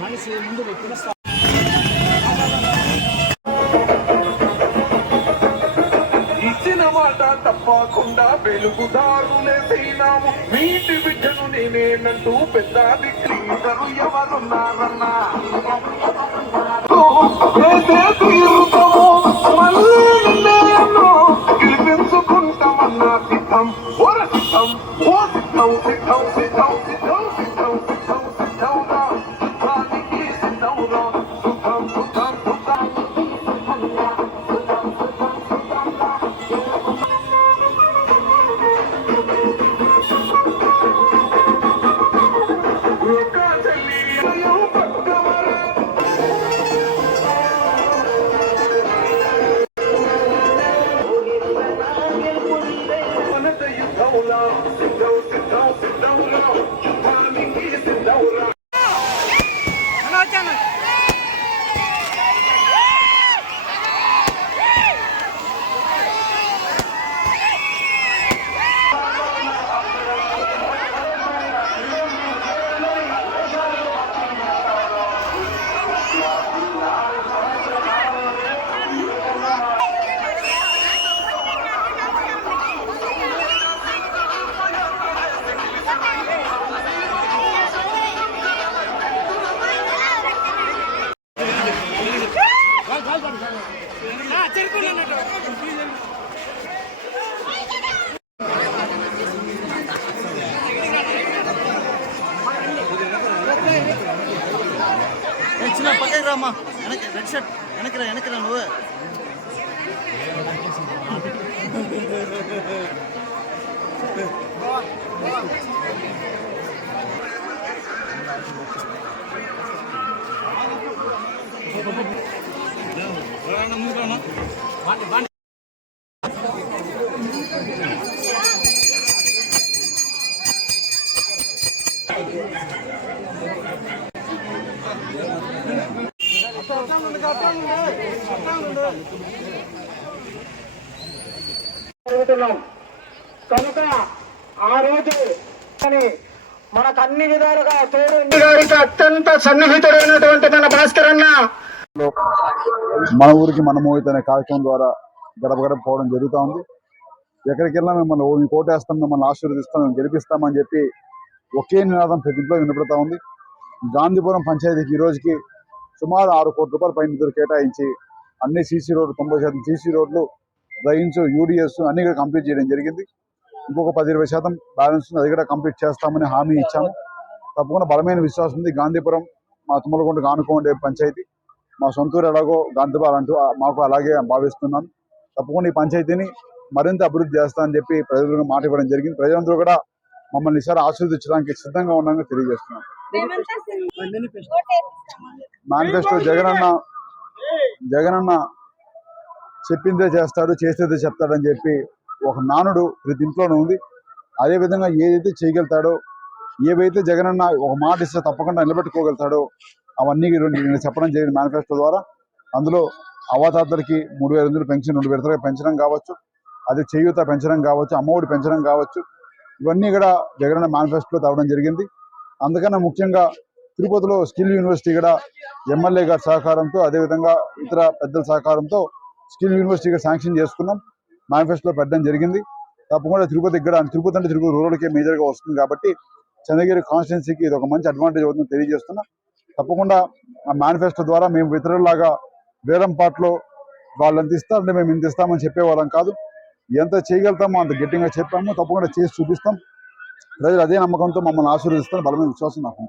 మనిషి ముందు ఇచ్చిన మాట తప్పకుండా వెలుగుదారులే సైనాము వీటి బిడ్డను నేనేనంటూ పెద్ద దిక్లీదరు ఎవరున్నారన్నా గెలిపించుకుంటామన్నా సిద్ధం సిద్ధం ఓ సిద్ధం సిద్ధం సిద్ధం సిద్ధం సిద్ధం సిద్ధం సిద్ధంగా సిద్ధానికి సిద్ధంగా సుఖం సుఖం సుఖానికి సిద్ధంగా సుఖం సుఖం సుఖంగా చిన్న పక్కకి రామ్మా వెనక్కి రెడ్ షర్ట్ వెనక్కి రా నువ్వే కనుక ఆ రోజు మనకు అన్ని విధాలుగా తోడు గారికి అత్యంత సన్నిహితుడైనటువంటి మన భాస్కర్ అన్న మన ఊరికి మనము అనే కార్యక్రమం ద్వారా గడప గడప పోవడం జరుగుతూ ఉంది. ఎక్కడికి వెళ్ళినా మిమ్మల్ని కోటేస్తాం, మిమ్మల్ని ఆశీర్వదిస్తాం, మేము గెలిపిస్తామని చెప్పి ఒకే నినాదం ప్రతి ఇంట్లో వినపడతా ఉంది. గాంధీపురం పంచాయతీకి ఈ రోజుకి సుమారు 6 కోట్ల రూపాయల పైన నిధులు కేటాయించి అన్ని సీసీ రోడ్లు 90% సీసీ రోడ్లు, డ్రైన్స్, యూడిఎస్ అన్ని కూడా కంప్లీట్ చేయడం జరిగింది. ఇంకొక 10-20% బ్యాలెన్స్ ఉంది, అది కూడా కంప్లీట్ చేస్తామని హామీ ఇచ్చాము. తప్పకుండా బలమైన విశ్వాసం ఉంది. గాంధీపురం మా తుమ్మలగుంటకు ఆనుకోండే పంచాయతీ, మా సొంతూరు ఎలాగో గాంధీపురం అంటూ మాకు అలాగే భావిస్తున్నాను. తప్పకుండా ఈ పంచాయతీని మరింత అభివృద్ధి చేస్తానని చెప్పి ప్రజలకు మాట ఇవ్వడం జరిగింది. ప్రజలందరూ కూడా మమ్మల్ని ఈసారి ఆశీర్వదించడానికి సిద్ధంగా ఉన్నామని తెలియజేస్తున్నాను. మేనిఫెస్టో జగనన్న చెప్పిందే చేస్తాడు, చేసేదే చెప్తాడని చెప్పి ఒక నానుడు ప్రతి ఇంట్లోనే ఉంది. అదేవిధంగా ఏదైతే చేయగలుగుతాడో, ఏవైతే జగనన్న ఒక మాట ఇస్తే తప్పకుండా నిలబెట్టుకోగలుగుతాడో అవన్నీ చెప్పడం జరిగింది మేనిఫెస్టో ద్వారా. అందులో అవాతాతలకి 3,500 పెన్షన్ 2 విడతలుగా పెంచడం కావచ్చు, అది చేయూత పెంచడం కావచ్చు, అమ్మఒడి పెంచడం కావచ్చు, ఇవన్నీ కూడా జగనన్న మేనిఫెస్టోలో తేవడం జరిగింది. అందుకన్నా ముఖ్యంగా తిరుపతిలో స్కిల్ యూనివర్సిటీ కూడా ఎమ్మెల్యే గారి సహకారంతో, అదేవిధంగా ఇతర పెద్దల సహకారంతో స్కిల్ యూనివర్సిటీగా శాంక్షన్ చేసుకున్నాం, మేనిఫెస్టోలో పెట్టడం జరిగింది. తప్పకుండా తిరుపతికి కూడా, తిరుపతి అంటే తిరుపతి రూరల్కే మేజర్గా వస్తుంది కాబట్టి చంద్రగిరి కాన్స్టిట్యున్సీకి ఇది ఒక మంచి అడ్వాంటేజ్ అవుతుందని తెలియజేస్తున్నాం. తప్పకుండా ఆ మేనిఫెస్టో ద్వారా మేము ఇతరులాగా వేరంపాట్లో వాళ్ళు ఎంత ఇస్తారంటే మేము ఇంత ఇస్తామని చెప్పేవాళ్ళం కాదు. ఎంత చేయగలుగుతామో అంత గట్టిగా చెప్పాము. తప్పకుండా చేసి చూపిస్తాం. ప్రజలు అదే నమ్మకంతో మమ్మల్ని ఆశీర్వదిస్తారని బలమైన విశ్వాసం నాకు.